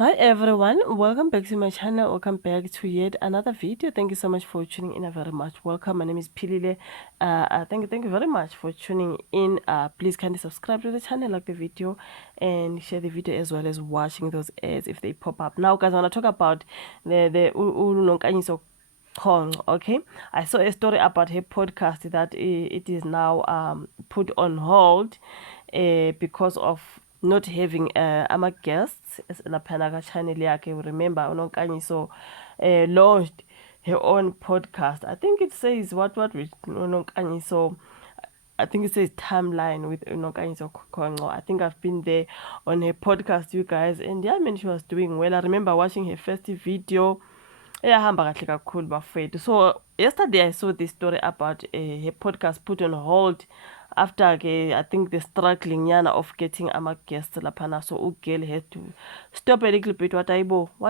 Hi everyone, welcome back to my channel. Welcome back to yet another video. Thank you so much for tuning in. Very much welcome. My name is Pilile. Thank you very much for tuning in. Please kindly subscribe to the channel, like the video, and share the video as well as watching those ads if they pop up. Now, guys, I want to talk about the Nonkanyiso Conco. Okay, I saw a story about her podcast that it is now put on hold because of not having ama guests laphana ka channel yakhe. Remember uNonkanyiso launched her own podcast. I think it says what with uNonkanyiso. I think it says timeline with Nonkanyiso Conco. I think I've been there on her podcast, you guys, and yeah, I mean she was doing well. I remember watching her first video. Eyahamba kahle kakhulu bafethu. So yesterday I saw this story about her podcast put on hold after I think the struggling yana of getting ama guests laphana. So ugirl had to stop a little bit. What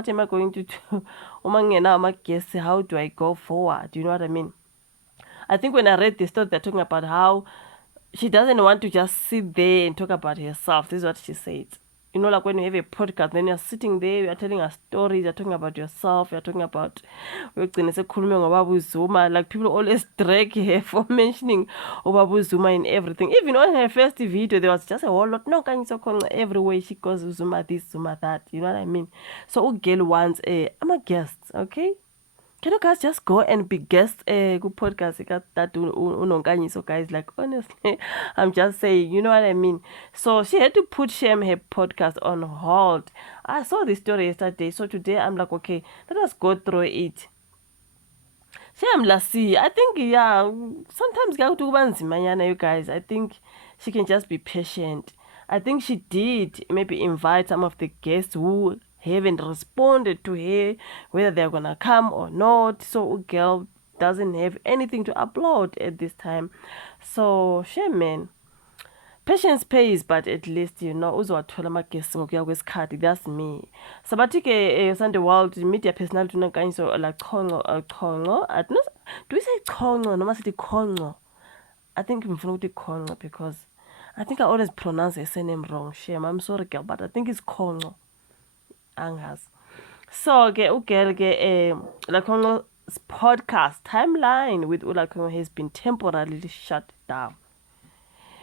am I going to do? Uma ngena ama guests, how do I go forward? You know what I mean? I think when I read this story, they're talking about how she doesn't want to just sit there and talk about herself. This is what she said. You know, like when you have a podcast, then you're sitting there, you're telling a story, you're talking about yourself, you're talking about like people always drag her for mentioning Obabu Zuma and everything. Even on her first video, there was just a whole lot. No, can you everywhere she goes Zuma this, Zuma that. You know what I mean? So, girl wants I'm a guest, okay? Can you guys just go and be guests good podcast that Nonkanyiso guys? Like honestly, I'm just saying, you know what I mean? So she had to put Shem her podcast on hold. I saw this story yesterday, so today I'm like, okay, let us go through it. Shem Lassie, I think yeah, sometimes you guys. I think she can just be patient. I think she did maybe invite some of the guests who haven't responded to her, whether they're gonna come or not. So girl doesn't have anything to upload at this time. So shame man. Patience pays, but at least you know uzowathola amagesi ngokuya kwesikhathi. That's me. Sabathi-ke Sunday World media personality uNonkanyiso like Conco. I don't know, do we say Conco noma sithi Conco? I think ngifuna ukuthi Conco because I think I always pronounce her surname wrong. Shame, I'm sorry girl, but I think it's Conco. Angazi. So-ke ugirl-ke Laconco's podcast timeline with uLaconco has been temporarily shut down.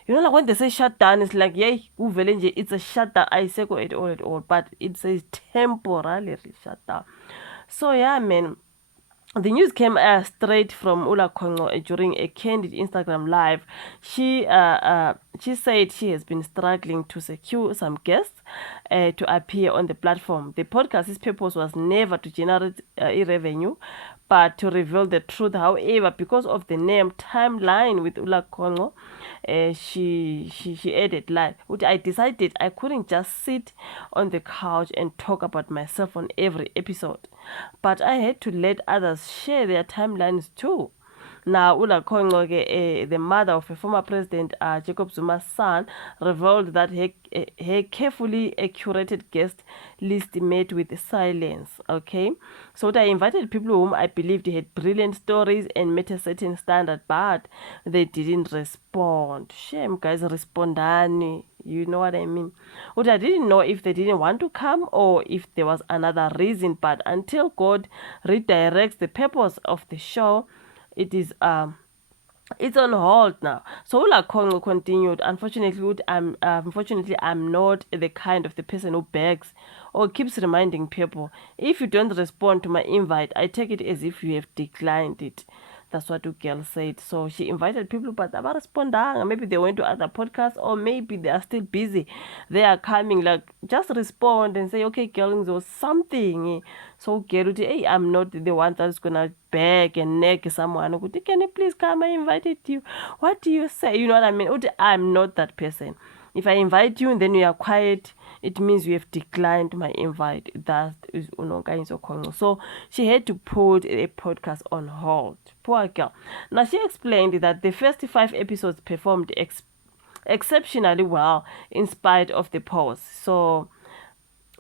You know, like when they say shut down, it's like, yay, it's a shutdown. I say go at all, but it says temporarily shut down. So yeah, man. The news came straight from Laconco during a candid Instagram live. She said she has been struggling to secure some guests to appear on the platform. The podcast's purpose was never to generate revenue, but to reveal the truth. However, because of the name timeline with Laconco, she added like, I decided I couldn't just sit on the couch and talk about myself on every episode, but I had to let others share their timelines too. Now, Laconco, the mother of a former president, Jacob Zuma's son, revealed that her carefully curated guest list met with silence. Okay, so I invited people whom I believed had brilliant stories and met a certain standard, but they didn't respond. Shame, guys, respondani. You know what I mean? What I didn't know if they didn't want to come or if there was another reason, but until God redirects the purpose of the show, it is it's on hold now. So Laconco continued, unfortunately I'm not the kind of the person who begs or keeps reminding people. If you don't respond to my invite, I take it as if you have declined it. That's what the girl said. So she invited people, but they responding. Maybe they went to other podcasts, or maybe they are still busy. They are coming. Like, just respond and say, okay, girl, or something. So girl, hey, I'm not the one that's gonna beg and nag someone. Can you please come? I invited you. What do you say? You know what I mean? I'm not that person. If I invite you and then you are quiet, it means you have declined my invite. That is Nonkanyiso Conco. So she had to put a podcast on hold. Poor girl. Now she explained that the first 5 episodes performed exceptionally well in spite of the pause. So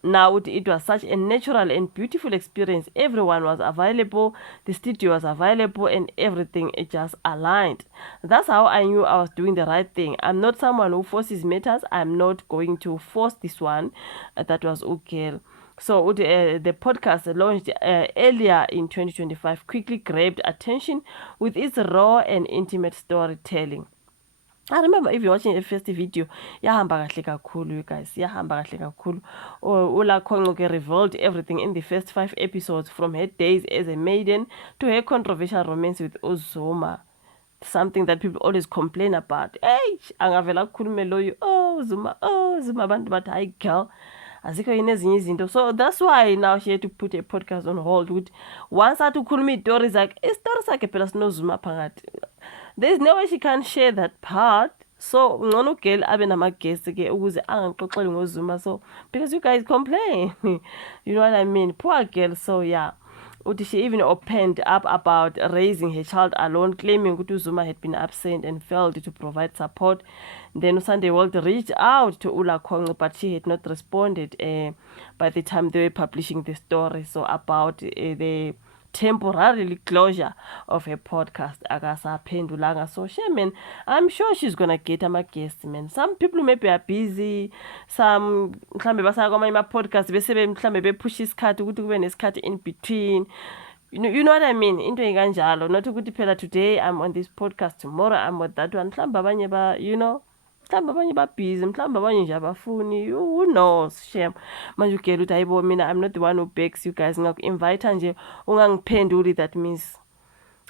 now it was such a natural and beautiful experience. Everyone was available, the studio was available, and everything it just aligned. That's how I knew I was doing the right thing. I'm not someone who forces matters. I'm not going to force this one. That was okay. So the podcast launched earlier in 2025 quickly grabbed attention with its raw and intimate storytelling. I remember if you're watching the first video, yahamba kahle kakhulu, you guys. Yahamba kahle kakhulu. Laconco revealed everything in the first 5 episodes, from her days as a maiden to her controversial romance with Uzuma. Something that people always complain about. Hey, angavela akhulume loyo, oh Zuma, abantu bathi hayi girl, azikho yini ezinye izinto. So that's why now she had to put a podcast on hold ukuthi once athi ukhuluma iy'tori zakhe, isitori sakhe phela sinozuma phakathi. There's no way she can share that part. So ngcono ugirl abe nama-guest ke ukuze angangixoxeli ngozuma. So because you guys complain, you know what I mean, poor girl. So yeah, she even opened up about raising her child alone, claiming that Zuma had been absent and failed to provide support. Then Sunday World reached out to Laconco, but she had not responded by the time they were publishing the story. So about the temporarily closure of her podcast, akasaphendulanga. So man, I'm sure she's gonna get a guest, man. Some people maybe are busy, some mhlambe basaya kwamanye ama-podcast bese mhlambe bephusha isikhathi ukuthi kube nesikhathi in between. You know what I mean, into enganjalo, not ukuthi phela today I'm on this podcast, tomorrow I'm on that one. Mhlambe abanye you know, mhlawumbe abanye babhizi, mhlawumbe abanye nje abafuni, who knows. Shem manje ugela ukuthi hayibo mina I'm not the one who begs you guys, ngaku-invite nje ungangiphenduli, that means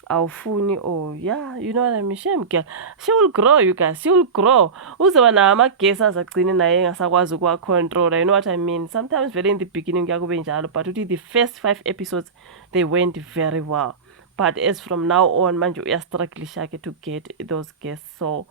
awufuni. Or yeah, you know what I mean. Shame girl, she will grow, you guys, she will grow. Uzoba nawo ama-guest azagcine naye engasakwazi ukuwa-controla, you know what I mean. Sometimes vele in the beginning kuyakube njalo, but uthi the first 5 episodes they went very well, but as from now on manje uyastrugglisha ke to get those guests. So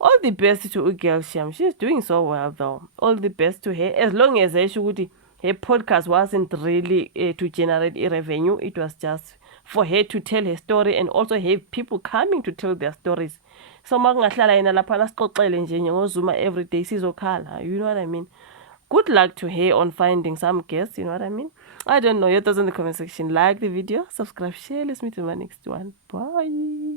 all the best to Ugirl Sham. She's doing so well though. All the best to her. As long as her podcast wasn't really to generate a revenue, it was just for her to tell her story and also have people coming to tell their stories. So makungahlala yena lapha nasixoxele nje ngozuma every day sizokhala, you know what I mean. Good luck to her on finding some guests, you know what I mean. I don't know, your thoughts in the comment section. Like the video, subscribe, share. Let's meet in my next one. Bye.